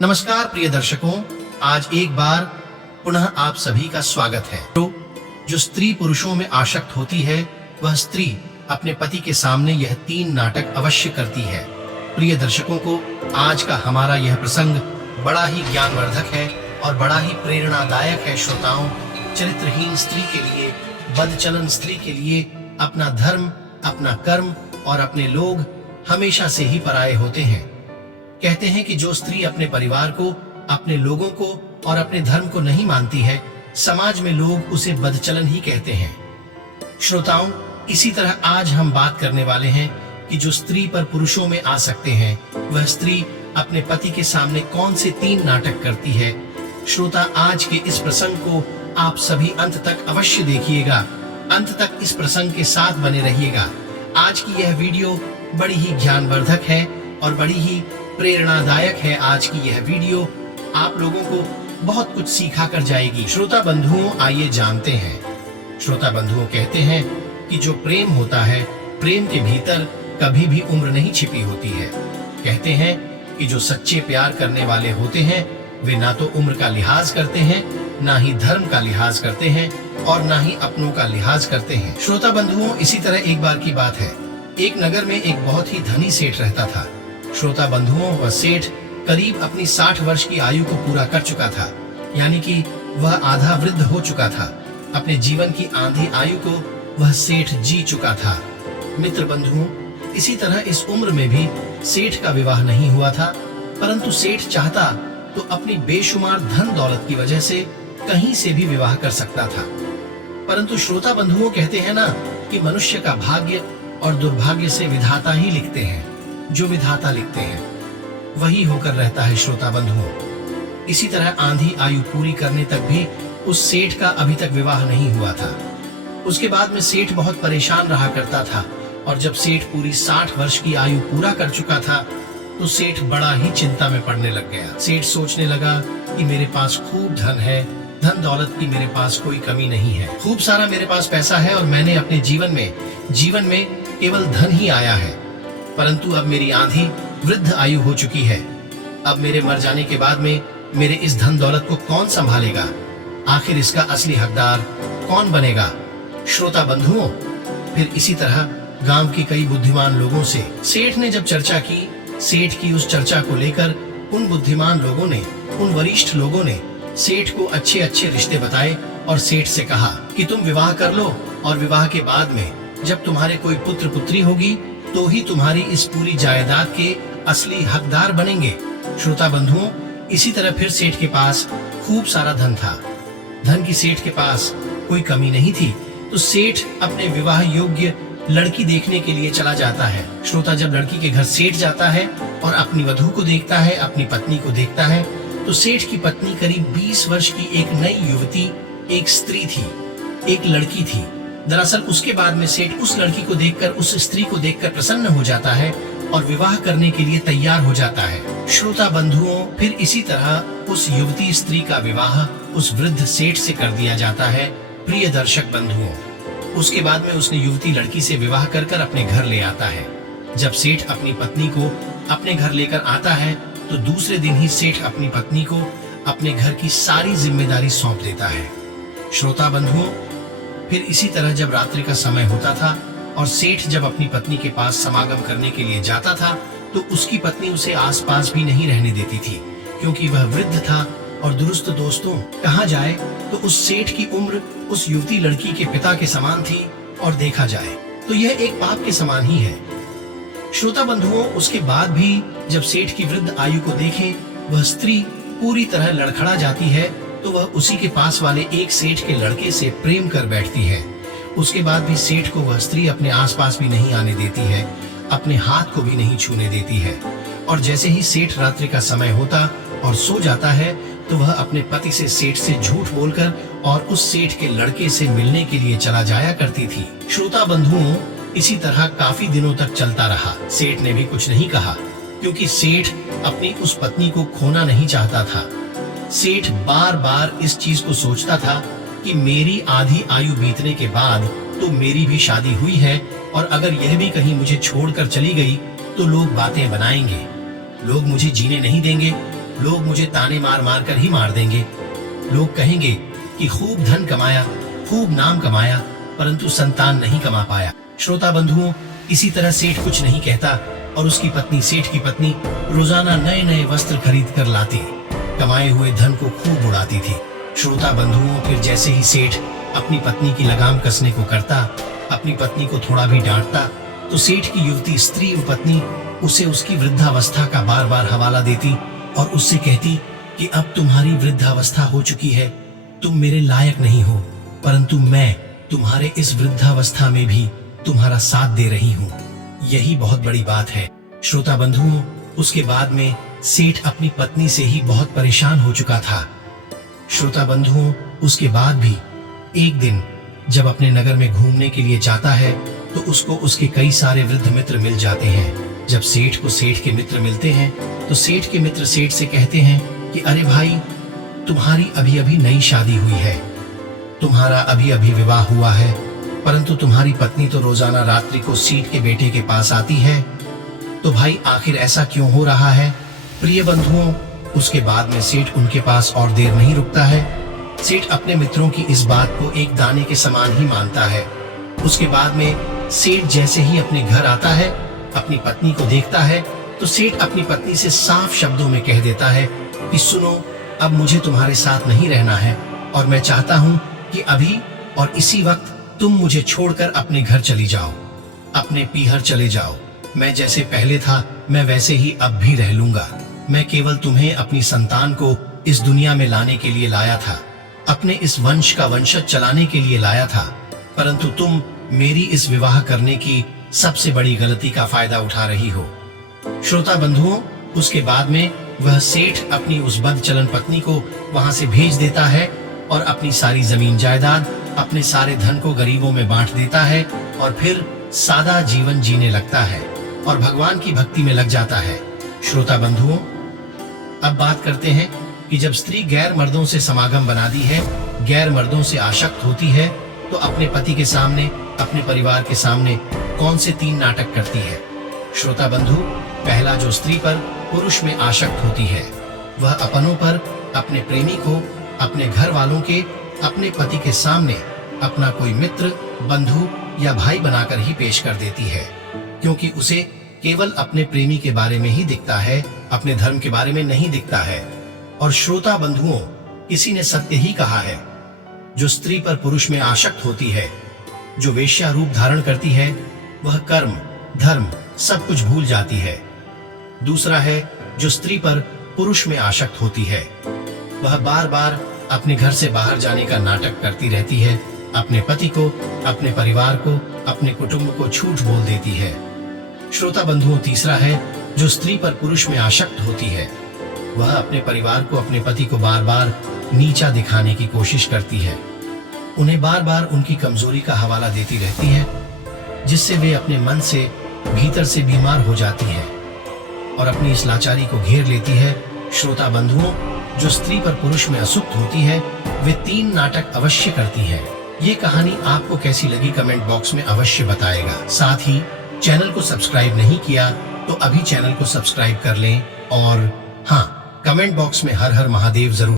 नमस्कार प्रिय दर्शकों, आज एक बार पुनः आप सभी का स्वागत है। तो जो स्त्री पुरुषों में आसक्त होती है, वह स्त्री अपने पति के सामने यह 3 नाटक अवश्य करती है। प्रिय दर्शकों को आज का हमारा यह प्रसंग बड़ा ही ज्ञानवर्धक है और बड़ा ही प्रेरणादायक है। श्रोताओं, चरित्रहीन स्त्री के लिए, बदचलन स्त्री के लिए अपना धर्म, अपना कर्म और अपने लोग हमेशा से ही पराये होते हैं। कहते हैं कि जो स्त्री अपने परिवार को, अपने लोगों को और अपने धर्म को नहीं मानती है, समाज में लोग उसे बदचलन ही कहते हैं। श्रोताओं, इसी तरह आज हम बात करने वाले हैं कि जो स्त्री पर पुरुषों में आ सकते हैं, वह स्त्री अपने पति के सामने कौन से 3 नाटक करती है। श्रोता, आज के इस प्रसंग को आप सभी अंत तक अवश्य देखिएगा, अंत तक इस प्रसंग के साथ बने रहिएगा। आज की यह वीडियो बड़ी ही ज्ञानवर्धक है और बड़ी ही प्रेरणादायक है। आज की यह वीडियो आप लोगों को बहुत कुछ सिखा कर जाएगी। श्रोता बंधुओं, आइए जानते हैं। श्रोता बंधुओं, कहते हैं कि जो प्रेम होता है, प्रेम के भीतर कभी भी उम्र नहीं छिपी होती है। कहते हैं कि जो सच्चे प्यार करने वाले होते हैं, वे ना तो उम्र का लिहाज करते हैं, ना ही धर्म का लिहाज करते हैं और ना ही अपनों का लिहाज करते हैं। श्रोता बंधुओं, इसी तरह एक बार की बात है, एक नगर में एक बहुत ही धनी सेठ रहता था। श्रोता बंधुओं, वह सेठ करीब अपनी 60 वर्ष की आयु को पूरा कर चुका था, यानी कि वह आधा वृद्ध हो चुका था। अपने जीवन की आधी आयु को वह सेठ जी चुका था। मित्र बंधुओं, इसी तरह इस उम्र में भी सेठ का विवाह नहीं हुआ था, परंतु सेठ चाहता तो अपनी बेशुमार धन दौलत की वजह से कहीं से भी विवाह कर सकता था। परंतु श्रोता बंधुओं, कहते हैं ना कि मनुष्य का भाग्य और दुर्भाग्य से विधाता ही लिखते हैं। जो विधाता लिखते हैं वही होकर रहता है। श्रोता बंधुओं, इसी तरह आधी आयु पूरी करने तक भी उस सेठ का अभी तक विवाह नहीं हुआ था। उसके बाद में सेठ बहुत परेशान रहा करता था और जब सेठ पूरी 60 वर्ष की आयु पूरा कर चुका था तो सेठ बड़ा ही चिंता में पड़ने लग गया। सेठ सोचने लगा कि मेरे पास खूब धन है, धन दौलत की मेरे पास कोई कमी नहीं है, खूब सारा मेरे पास पैसा है और मैंने अपने जीवन में केवल धन ही आया है, परंतु अब मेरी आधी वृद्ध आयु हो चुकी है। अब मेरे मर जाने के बाद में मेरे इस धन दौलत को कौन संभालेगा? आखिर इसका असली हकदार कौन बनेगा? श्रोता बंधुओं, फिर इसी तरह गांव के कई बुद्धिमान लोगों से सेठ ने जब चर्चा की, सेठ की उस चर्चा को लेकर उन बुद्धिमान लोगों ने, उन वरिष्ठ लोगों ने सेठ को अच्छे अच्छे रिश्ते बताए और सेठ से कहा कि तुम विवाह कर लो और विवाह के बाद में जब तुम्हारे कोई पुत्र पुत्री होगी तो ही तुम्हारी इस पूरी जायदाद के असली हकदार बनेंगे। श्रोता बंधुओं, इसी तरह फिर सेठ के पास खूब सारा धन था। धन की सेठ के पास कोई कमी नहीं थी, तो सेठ अपने विवाह योग्य लड़की देखने के लिए चला जाता है। श्रोता, जब लड़की के घर सेठ जाता है और अपनी वधू को देखता है, अपनी पत्नी को देखता है, तो सेठ की पत्नी करीब 20 वर्ष की एक नई युवती, एक स्त्री थी, एक लड़की थी। दरअसल उसके बाद में सेठ उस लड़की को देखकर, उस स्त्री को देखकर प्रसन्न हो जाता है और विवाह करने के लिए तैयार हो जाता है। श्रोता बंधुओं, फिर इसी तरह उस युवती स्त्री का विवाह उस वृद्ध सेठ से कर दिया जाता है। प्रिय दर्शक बंधुओं, उसके बाद में उसने युवती लड़की से विवाह कर कर अपने घर ले आता है। जब सेठ अपनी पत्नी को अपने घर लेकर आता है तो दूसरे दिन ही सेठ अपनी पत्नी को अपने घर की सारी जिम्मेदारी सौंप देता है। श्रोता बंधुओं, फिर इसी तरह जब रात्रि का समय होता था और सेठ जब अपनी पत्नी के पास समागम करने के लिए जाता था तो उसकी पत्नी उसे आसपास भी नहीं रहने देती थी, क्योंकि वह वृद्ध था और दुरुस्त। दोस्तों, कहा जाए तो उस सेठ की उम्र उस युवती लड़की के पिता के समान थी और देखा जाए तो यह एक पाप के समान ही है। श्रोता बंधुओं, उसके बाद भी जब सेठ की वृद्ध आयु को देखें, वह स्त्री पूरी तरह लड़खड़ा जाती है तो वह उसी के पास वाले एक सेठ के लड़के से प्रेम कर बैठती है। उसके बाद भी सेठ को वह स्त्री अपने आसपास भी नहीं आने देती है, अपने हाथ को भी नहीं छूने देती है। और जैसे ही सेठ रात्रि का समय होता और सो जाता है तो वह अपने पति से, सेठ से झूठ बोलकर और उस सेठ के लड़के से मिलने के लिए चला जाया करती थी। श्रोता बंधुओं, इसी तरह काफी दिनों तक चलता रहा। सेठ ने भी कुछ नहीं कहा, क्योंकि सेठ अपनी उस पत्नी को खोना नहीं चाहता था। सेठ बार बार इस चीज को सोचता था कि मेरी आधी आयु बीतने के बाद तो मेरी भी शादी हुई है, और अगर यह भी कहीं मुझे छोड़कर चली गई तो लोग बातें बनाएंगे, लोग मुझे जीने नहीं देंगे, लोग मुझे ताने मार मार कर ही मार देंगे। लोग कहेंगे कि खूब धन कमाया, खूब नाम कमाया, परंतु संतान नहीं कमा पाया। श्रोता बंधुओं, इसी तरह सेठ कुछ नहीं कहता और उसकी पत्नी, सेठ की पत्नी, रोजाना नए नए वस्त्र खरीद कर लाती, कमाए हुए धन को खूब उड़ाती थी। श्रोता बंधुओं, फिर जैसे ही सेठ अपनी पत्नी की लगाम कसने को करता, अपनी पत्नी को थोड़ा भी डांटता, तो सेठ की युवती, स्त्री व पत्नी उसे उसकी वृद्धावस्था का बार बार हवाला देती और उससे कहती कि अब तुम्हारी वृद्धावस्था हो चुकी है, तुम मेरे लायक नहीं हो, परंतु मैं तुम्हारे इस वृद्धावस्था में भी तुम्हारा साथ दे रही हूँ। यही बहुत बड़ी बात है। श्रोता बंधुओं, उसके बाद में सेठ अपनी पत्नी से ही बहुत परेशान हो चुका था। श्रोता बंधुओं, उसके बाद भी एक दिन जब अपने नगर में घूमने के लिए जाता है तो उसको उसके कई सारे वृद्ध मित्र मिल जाते हैं। जब सेठ को सेठ के मित्र मिलते हैं तो सेठ के मित्र सेठ से कहते हैं कि अरे भाई, तुम्हारी अभी अभी नई शादी हुई है, तुम्हारा अभी अभी विवाह हुआ है, परंतु तुम्हारी पत्नी तो रोजाना रात्रि को सेठ के बेटे के पास आती है, तो भाई आखिर ऐसा क्यों हो रहा है? प्रिय बंधुओं, उसके बाद में सेठ उनके पास और देर नहीं रुकता है। सेठ अपने मित्रों की इस बात को एक दाने के समान ही मानता है। उसके बाद में सेठ जैसे ही अपने घर आता है, अपनी पत्नी को देखता है, तो सेठ अपनी पत्नी से साफ शब्दों में कह देता है कि सुनो, अब मुझे तुम्हारे साथ नहीं रहना है और मैं चाहता हूँ कि अभी और इसी वक्त तुम मुझे छोड़कर अपने घर चली जाओ, अपने पीहर चले जाओ। मैं जैसे पहले था मैं वैसे ही अब भी रह लूंगा। मैं केवल तुम्हें, अपनी संतान को इस दुनिया में लाने के लिए लाया था, अपने इस वंश का वंशज चलाने के लिए लाया था, परंतु तुम मेरी इस विवाह करने की सबसे बड़ी गलती का फायदा उठा रही हो। श्रोता बंधुओं, उसके बाद में वह सेठ अपनी उस बदचलन पत्नी को वहां से भेज देता है और अपनी सारी जमीन जायदाद, अपने सारे धन को गरीबों में बांट देता है और फिर सादा जीवन जीने लगता है और भगवान की भक्ति में लग जाता है। श्रोता बंधुओं, अब बात करते हैं कि जब स्त्री गैर मर्दों से समागम बनाती है, गैर मर्दों से आसक्त होती है, तो अपने पति के सामने, अपने परिवार के सामने कौन से 3 नाटक करती है? श्रोता बंधु, पहला, जो स्त्री पर पुरुष में आसक्त होती है, वह अपनों पर, अपने प्रेमी को, अपने घर वालों के, अपने पति के सामने अपना कोई मित्र, बंधु या भाई बनाकर ही पेश कर देती है, क्योंकि उसे केवल अपने प्रेमी के बारे में ही दिखता है, अपने धर्म के बारे में नहीं दिखता है। और श्रोता बंधुओं, किसी ने सत्य ही कहा है, जो स्त्री पर पुरुष में आसक्त होती है, जो वेश्या रूप धारण करती है, वह कर्म, धर्म सब कुछ भूल जाती है। दूसरा है, जो स्त्री पर पुरुष में आसक्त होती है, वह बार बार अपने घर से बाहर जाने का नाटक करती रहती है, अपने पति को, अपने परिवार को, अपने कुटुंब को झूठ बोल देती है। श्रोता बंधुओं, तीसरा है, जो स्त्री पर पुरुष में आसक्त होती है, वह अपने परिवार को, अपने पति को बार बार नीचा दिखाने की कोशिश करती है, उन्हें बार बार उनकी कमजोरी का हवाला देती रहती है, जिससे वे अपने मन से, भीतर से बीमार हो जाती है और अपनी इस लाचारी को घेर लेती है। श्रोता बंधुओं, जो स्त्री पर पुरुष में असुक्त होती है, वे 3 नाटक अवश्य करती है। ये कहानी आपको कैसी लगी कमेंट बॉक्स में अवश्य बताएगा। साथ ही चैनल को सब्सक्राइब नहीं किया तो अभी चैनल को सब्सक्राइब कर लें और हाँ, कमेंट बॉक्स में हर हर महादेव जरूर